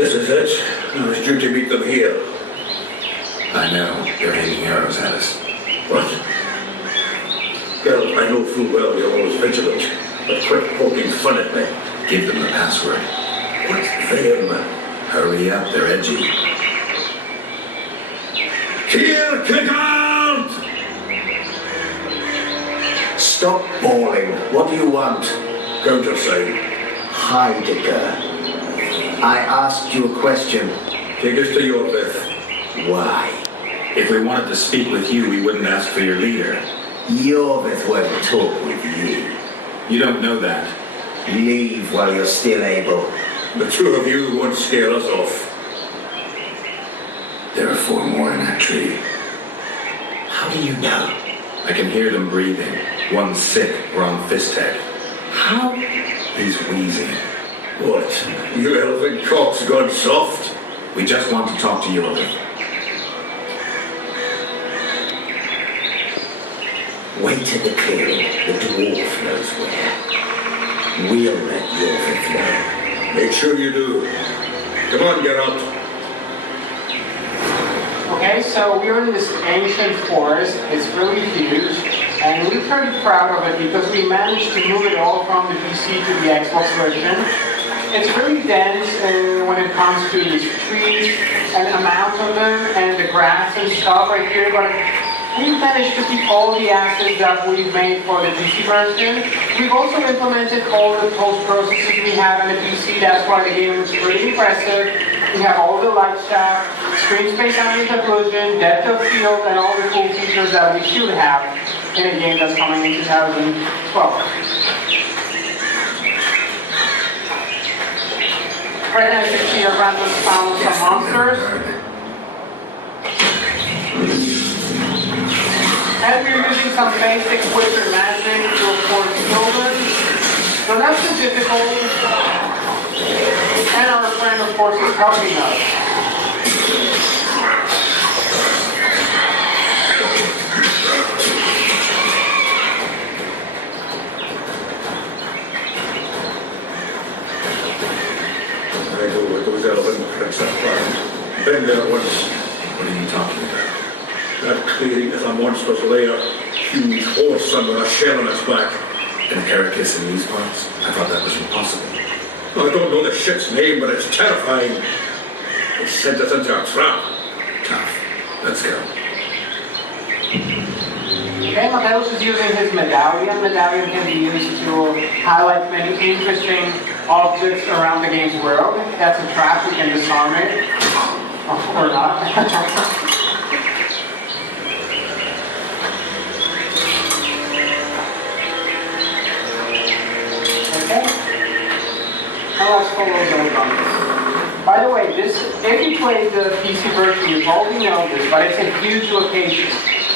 This is it. I was due to meet them here. I know. They're aiming arrows at us. What? Well, I know full well you're always vigilant, but quit poking fun at me. Give them the password. What's them? Hurry up, they're edgy. Here, Kigant! Stop bawling. What do you want? Countersign. Heidegger. I asked you a question. Take us to Yorvith. Why? If we wanted to speak with you, we wouldn't ask for your leader. Yorvith won't talk with you. You don't know that. Leave while you're still able. The two of you won't scare us off. There are 4 more in that tree. How do you know? I can hear them breathing. One's sick or on Fistek. How? He's wheezing. What? You elfin cock's gone soft? We just want to talk to Yorvith. Wait at the clearing. The dwarf knows where. We'll let Yorvith know. Make sure you do. Come on, Geralt. Okay, so we're in this ancient forest. It's really huge, and we're pretty proud of it because we managed to move it all from the PC to the Xbox version. It's really dense when it comes to the trees and the amount of them and the grass and stuff right here, but we've managed to keep all the assets that we've made for the PC version. We've also implemented all the post-processes we have on the PC. That's why the game is pretty impressive. We have all the light shaft, screen space ambient occlusion, depth of field, and all the cool features that we should have in a game that's coming in 2012. Right now you can see around us found some monsters. And we're using some basic wizard magic to of course kill them. So that's the difficult. And our friend of course is helping us. I go with those elven pricks that farm. Been there once. What are you talking about? That clearing is a monstrous lair. Huge horse under a shell on its back. An Ericus in these parts? I thought that was impossible. I don't know the shit's name, but it's terrifying. It sent us into a trap. Tough. Let's go. Okay, Mateus is using his medallion. Medallion can be used to highlight many interesting objects around the game's world. That's a trap, we can disarm it. Or not. Okay. Now let's follow those on this. By the way, this, if you played the PC version, you probably know this, but it's a huge location.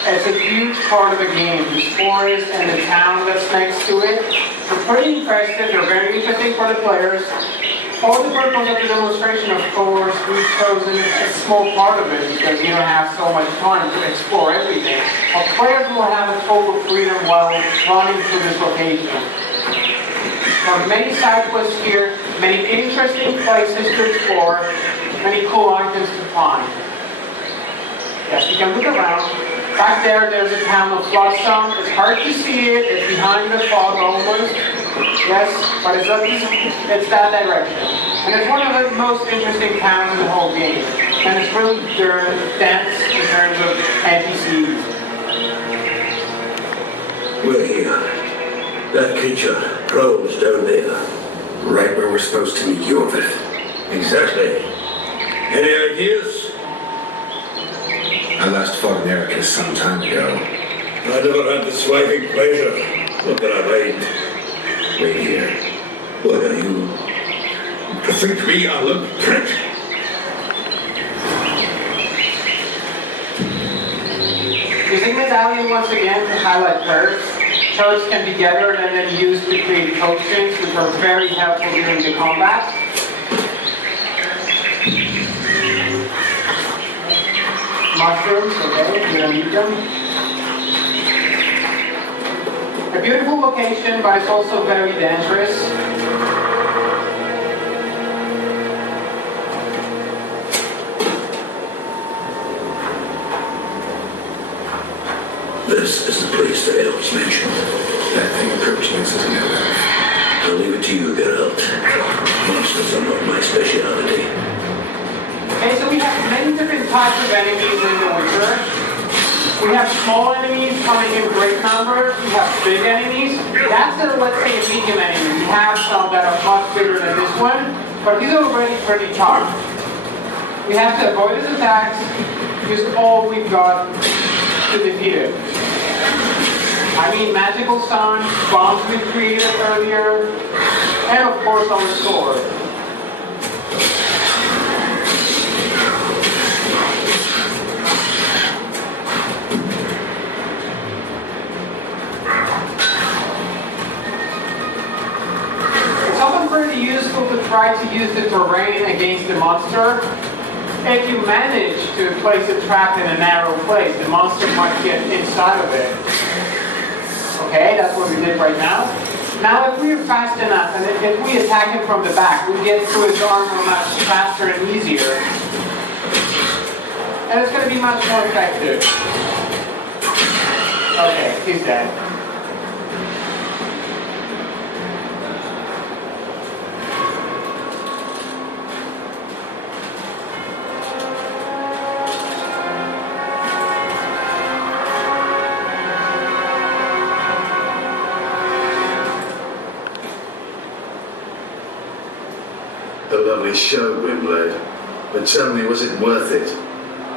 It's a huge part of the game. This forest and the town that's next to it. They're pretty impressive. They're very interesting for the players. For the purpose of the demonstration, of course, we've chosen a small part of it because you don't have so much time to explore everything. But players will have a total freedom while running through this location. There are many side quests here, many interesting places to explore, many cool items to find. Yes, you can look around. Back there, there's a town of Flotsam. It's hard to see it. It's behind the fog almost. Yes, but it's that direction. And it's one of the most interesting towns in the whole game. And it's really dense in terms of NPCs. We're here. That creature prowls down there. Right where we're supposed to meet Yorvith. Exactly. Any ideas? I last fought an Ericus some time ago. I never had the swiping pleasure. Not that I mind. Wait here. What are you? To think me a limp prick? Using medallion once again to highlight perks. Perks can be gathered and then used to create potions, which are very helpful during the combat. Mushrooms, okay, we don't need them. A beautiful location, but it's also very dangerous. This is the place that Elves mentioned. That thing approaching us is no elf. I'll leave it to you, Geralt. Monsters are not my speciality. Okay, so we have many different types of enemies in The Witcher. We have small enemies coming in great numbers. We have big enemies. That's let's say, a medium enemy. We have some that are much bigger than this one, but these are already pretty tough. We have to avoid his attacks, use all we've got to defeat it. I mean magical sun, bombs we created earlier, and of course our sword. It's often pretty useful to try to use the terrain against the monster. If you manage to place a trap in a narrow place, the monster might get inside of it. Okay, that's what we did right now. Now if we're fast enough, and if we attack him from the back, we get through his armor much faster and easier. And it's going to be much more effective. Okay, he's dead. A lovely show, Gwynblade. But tell me, was it worth it?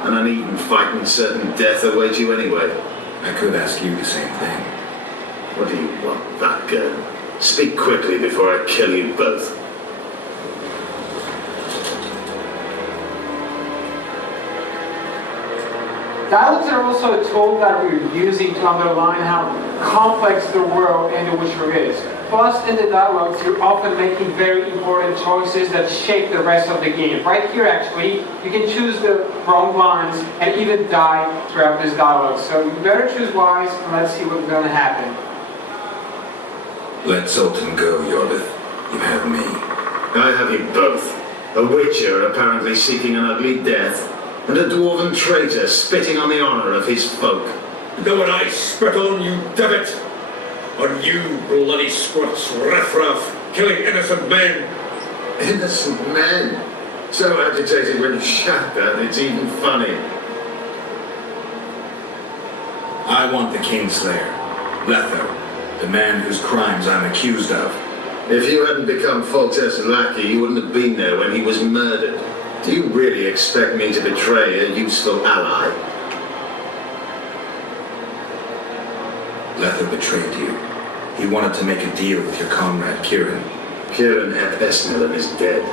An uneven fight and certain death awaits you anyway. I could ask you the same thing. What do you want, that girl? Speak quickly before I kill you both. Dialogues are also a tool that we're using to underline how complex the world in The Witcher is. Plus, in the dialogues, you're often making very important choices that shape the rest of the game. Right here, actually, you can choose the wrong lines and even die throughout this dialogue. So you better choose wise, and let's see what's going to happen. Let Sultan go, Yordith. You have me. I have you both. A witcher apparently seeking an ugly death, and a dwarven traitor spitting on the honor of his folk. Though when I spit on you, divot! On you, bloody squirts, riffraff, killing innocent men! Innocent men? So agitated when you shout that, it's even funny. I want the Kingslayer, Letho, the man whose crimes I'm accused of. If you hadn't become Foltest's lackey, you wouldn't have been there when he was murdered. Do you really expect me to betray a useful ally? Letho betrayed you. He wanted to make a deal with your comrade, Kieran. Kieran ep Esmillan is dead.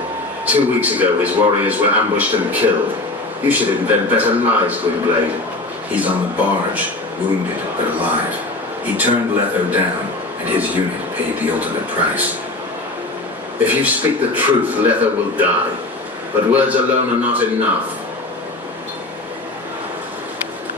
2 weeks ago, his warriors were ambushed and killed. You should invent better lies, Gwynblade. He's on the barge, wounded but alive. He turned Letho down, and his unit paid the ultimate price. If you speak the truth, Letho will die. But words alone are not enough.